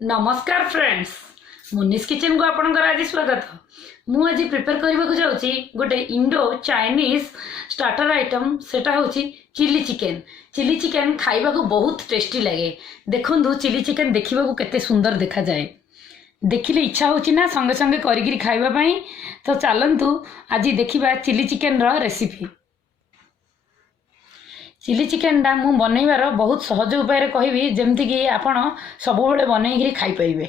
नमस्कार फ्रेंड्स, मुनिस किचन को आपनकर आज स्वागत। मु आज प्रिपेयर करबा को जाउची गोटे इंडो चाइनीज स्टार्टर आइटम। सेटा होची चिली चिकन। चिली चिकन खाइबा को बहुत टेस्टी लगे। देखंतु चिली चिकन देखिबा को केते सुंदर देखा जाए। देखिले इच्छा होची ना संगे संगे करिगिरी खाइबा पई। तो चलंतु आज देखिबा चिली चिकन रो रेसिपी। चिली चिकन टा मु बनैबार बहुत सहज उपाय कहबी जेमती कि आपण सब बेले बनैगिरी खाई परिबे।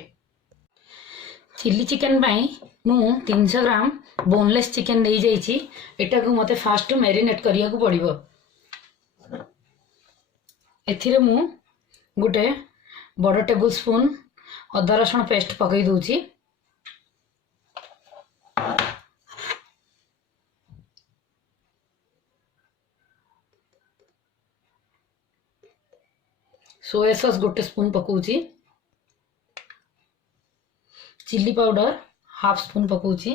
चिली चिकन पाई मु 300 ग्राम बोनलेस चिकन ले जाइछि। एटा को मते फास्ट मैरिनेट करिया को पड़िबो। एथिरे मु गुटे बड़ टेबल स्पून अदा रसुण पेस्ट पकई दूची। सोया सॉस गोटे स्पून पकाउची। चिली पाउडर हाफ स्पून पकाउची।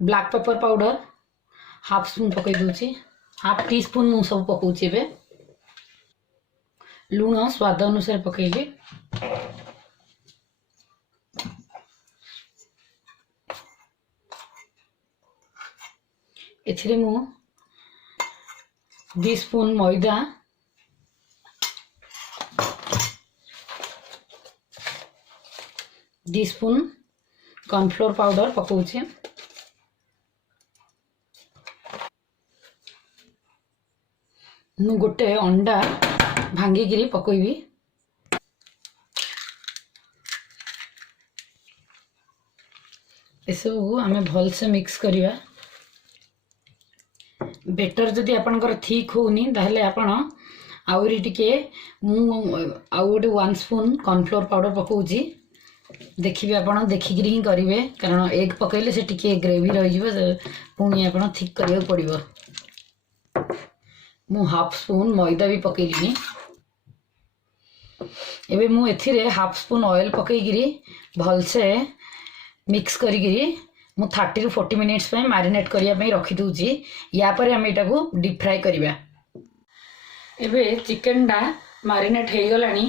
Black pepper powder half spoon पकई दूची। हाफ टी स्पून मु सब पकाउची। बे लूण स्वाद अनुसार पकईली। एथिरे मु 2 स्पून मैदा, 2 स्पून कॉर्नफ्लोर पाउडर पकाउछि। मु गोटे अंडा भांगिगिरी पकईबी। एसबू आमे भल से मिक्स करिया। बेटर जदि आपनकर ठीक होनी ताहले आपण आउरी टिके आउ गोटे 1 स्पून कॉर्नफ्लोर पाउडर पकाउछि। देखिबे आपण देखिगिरी ही करिवे, कारण एग पकैले से टिके ग्रेवी रहि जिवो। पुणी आपण ठीक करियो पड़िबो। मु हाफ स्पून मैदा भी पकैलिनी। एबे मु एथिरे हाफ स्पून ऑयल पकैगिरी भल से मिक्स करिगिरी मु 30 ରୁ 40 मिनिट्स पे मैरिनेट करिया पे रखी दूची। या पर हम एटा को डीप फ्राई करिबा। एबे चिकन डा मैरिनेट हे गलानी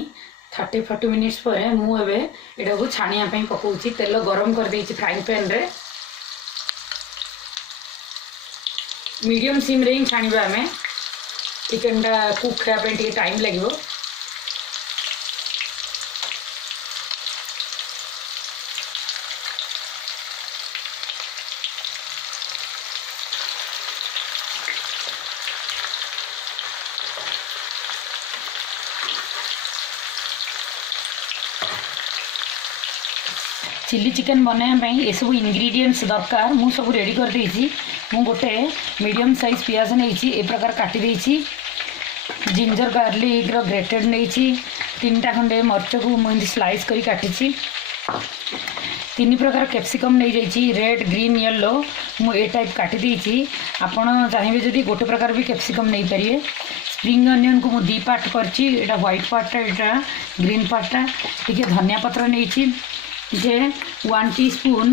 30-40 मिनिट्स पर मु एबे एटा को छानिया पे पकाउची। तेल गरम कर देची फ्राइंग पैन रे। मीडियम सिम रे छानिबा। हमें चिकन डा कुक करा पे टिके टाइम लागिवो। चिली चिकन बनाया ये सब इंग्रेडिएंट्स दरकार मु सब रेडी कर देछि। मु गोटे मीडियम साइज प्याज नहीं ए प्रकार काटी देछि। जिंजर गार्लिक रो ग्रेटेड नहीं 3टा खंडे मरच को मुझे स्लाइस करी काटी। 3 प्रकार कैप्सिकम नहीं जाइछि, रेड ग्रीन येलो मु ए टाइप काटी देछि। आपण चाहिए जदि गोटे प्रकार भी कैप्सिकम नहीं पारिए। स्प्रिंग अनियन को मु 2 पार्ट करछि। एटा व्हाइट पार्टटा एटा ग्रीन पार्टटा। टिके धनिया पत्र नहीं जे 1 टीस्पून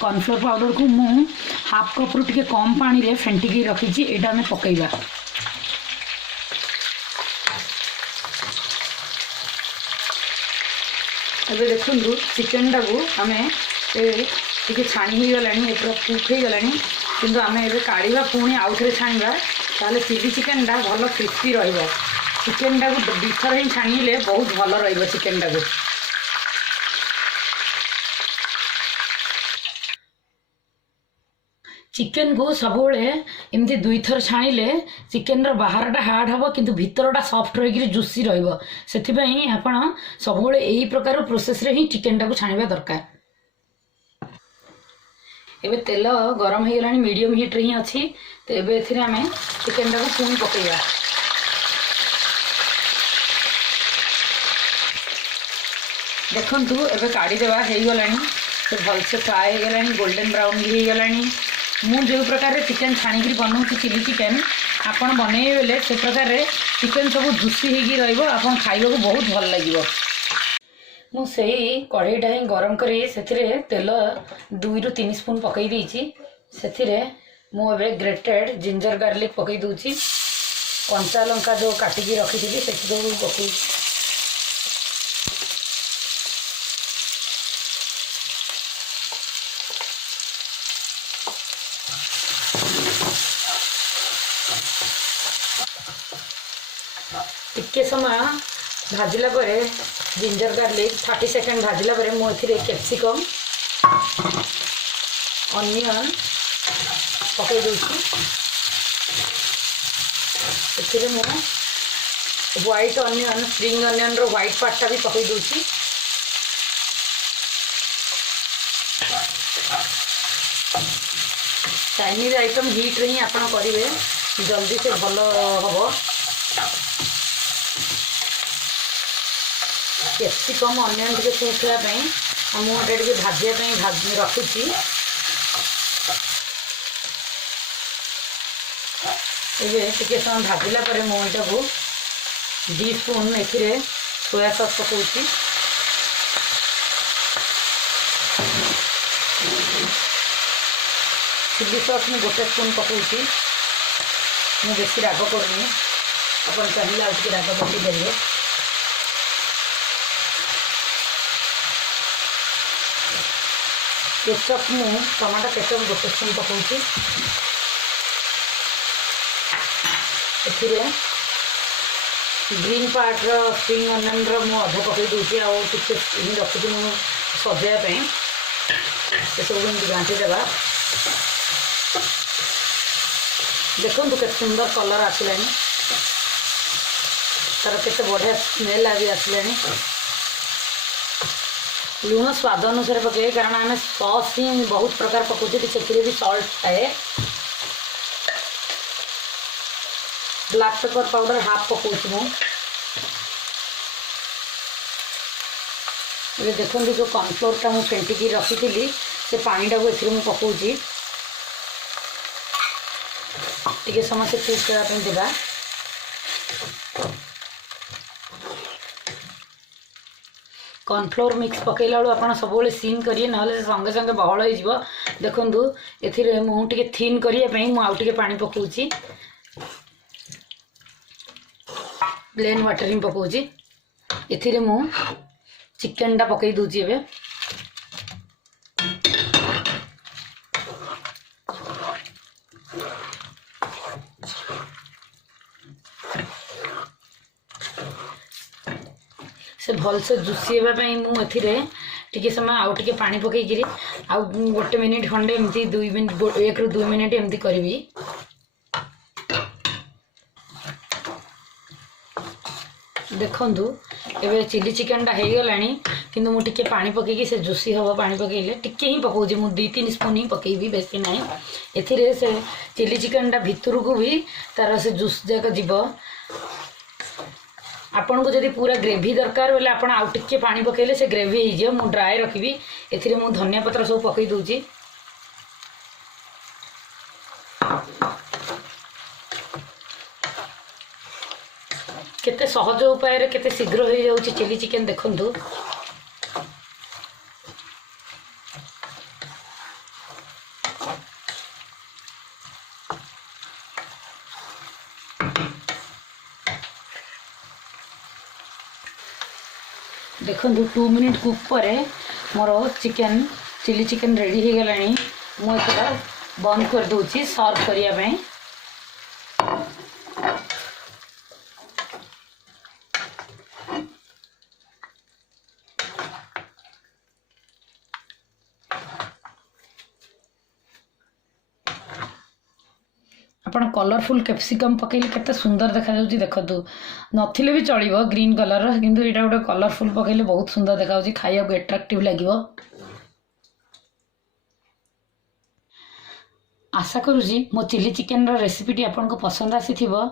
कॉर्नफ्लोर पाउडर को मु हाफ कप रु टिके कम पानी रे फेंटिकी रखी। एटा हमें पकईबा। अबे देखंतु चिकन टा को हमें टिके छाणी ही गलानी। ए पूरा कुक ही गलानी, किंतु हमें एबे काढिबा पुणी आउ थरे छाणीबा। ताले चिली चिकन टा भलो क्रिस्पी रहइबो। चिकन टा को बीथर ही छाणीले बहुत भलो रहइबो। चिकन टा को चिकन को सब एमती 2 थर छाणिले चिकन रो बाहरटा हार्ड हबो, किंतु भीतरटा सॉफ्ट रही जूसी रहिबो। सेथिपई आपण सब यही प्रकार प्रोसेस रे ही चिकन टा को छाणिबा दरकार। एबे तेल गरम हो गलानी, मीडियम हीट रे ही अछि। तो एबे एथिरे हमें चिकन टा को पुणी पकईबा। देखंतु एबे काढी देबा हे गलानी। तो भल से फ्राई हो गलानी, गोल्डन ब्राउन भी हो गलानी। मु जो प्रकार चिकन छाणिकी बनाऊँ चिली चिकन आपन बनइबे बेले से प्रकार चिकन सब जुसी होगी रहिबो। आपन खाइबा को बहुत भल लागिबो। मु सेही कढ़ईटा ही गरम करी सेथिरे तेल 2 ରୁ 3 स्पून पकई देछि। सेथिरे मु एबे ग्रेटेड जिंजर गार्लिक पकई दूची। कंचा लंका जो काटिकी रखी थी से पकई टिके समय भाजिला परे जिंजर गार्लिक 30 सेकेंड भाजिला परे मुझे कैप्सिकम अनियन पकई दूसरी व्हाइट अनियन स्प्रिंग अनियन रो व्हाइट पार्टा भी पकई दूसरी चाइनीज आइटम हीट रे ही आपण करेंगे जल्दी से भल हम कैप्सिकम अनियन टे सुखापी मुझे भाजापी रखुची टे समय भाजिला मुझा को 2 स्पून ए सोया सॉस पकाउची चिली सॉस में 1 स्पून पकाउची मुझे बेसी राग करूनी अपन चाहिए आज राग पकई देंगे केचप मु टमाटो केचप 1 स्पून पकाउची ग्रीन पार्ट स्प्रिंग अनियन रु अध पकई दूसरी आगे रखी मुझे सजायापी ये सब बांटी देवा देखो के सुंदर कलर आसला तार के बढ़िया स्मेल भी आसला लुण स्वाद अनुसार पकड़े कारण आम सॉस ही बहुत प्रकार पकाचे से भी सॉल्ट थाए ब्लैक पेपर पाउडर हाफ पकाउची मुझे देखो जो कॉर्नफ्लोर टा मुझे फेंटिकी रखी थी से पानी टाक ए पकाउची टे समस्त कुक करने देगा कॉर्नफ्लोर मिक्स पकईला आप सब सीन करिए ना संगे संगे बहल हो देखु ए मुझे थिन करने मुझे पानी पकाउची प्लेन वाटर ही पकाउची ए मु चिकन टा पकई दूची एबे से भल से जुसी होगापी मुझे टे समय आउ टे पानी पकईकि आउ 1 मिनिट खंडे एमती 2 मिनिट 1 ରୁ 2 मिनिट एमती करी देखु एवं चिली चिकेन टा हो गला कि मुझे पानी पकईकि से जुसी हम पानी पकईले टिके ही पकाउची मु 2-3 स्पून ही पकईबी बेसी ना ए से चिली चिकेन टा भितर को भी तार से जुस जाक जीव आपन को जदि पूरा ग्रेवी दरकार बोले आप आउ टिके पानी पकईले से ग्रेवी हो मु ड्राए रखी ए मु धनिया पत्र सब पकई दूची केते सहज उपाय केते शीघ्र हो जाउची चिली चिकेन देखंतु देखंतु 2 मिनिट कुक पर मोर चिकेन चिली चिकेन रेडी हो गलानी मुझे बंद कर दूची सर्व करिया पे आपण कलरफुल कैप्सिकम पकईले केते सुंदर देखा जाउची देखतु नथिले भी चलिबो ग्रीन कलर किंतु एटा गोटे कलरफुल पकईले बहुत सुंदर देखा जाउची खाइया को अट्रैक्टिव लागिवो आशा करूँ मो चिली चिकेन रेसिपीटी आपन को पसंद आसीथिबो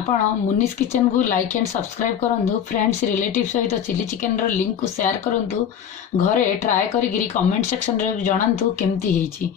आपण मुनीस किचन को लाइक एंड सब्सक्राइब करंतु फ्रेंड्स रिलेटिव सहित चिली चिकेन लिंक को शेयर करंतु घरे ट्राए करी कमेंट सेक्शन रे जणांतु केमती हेची।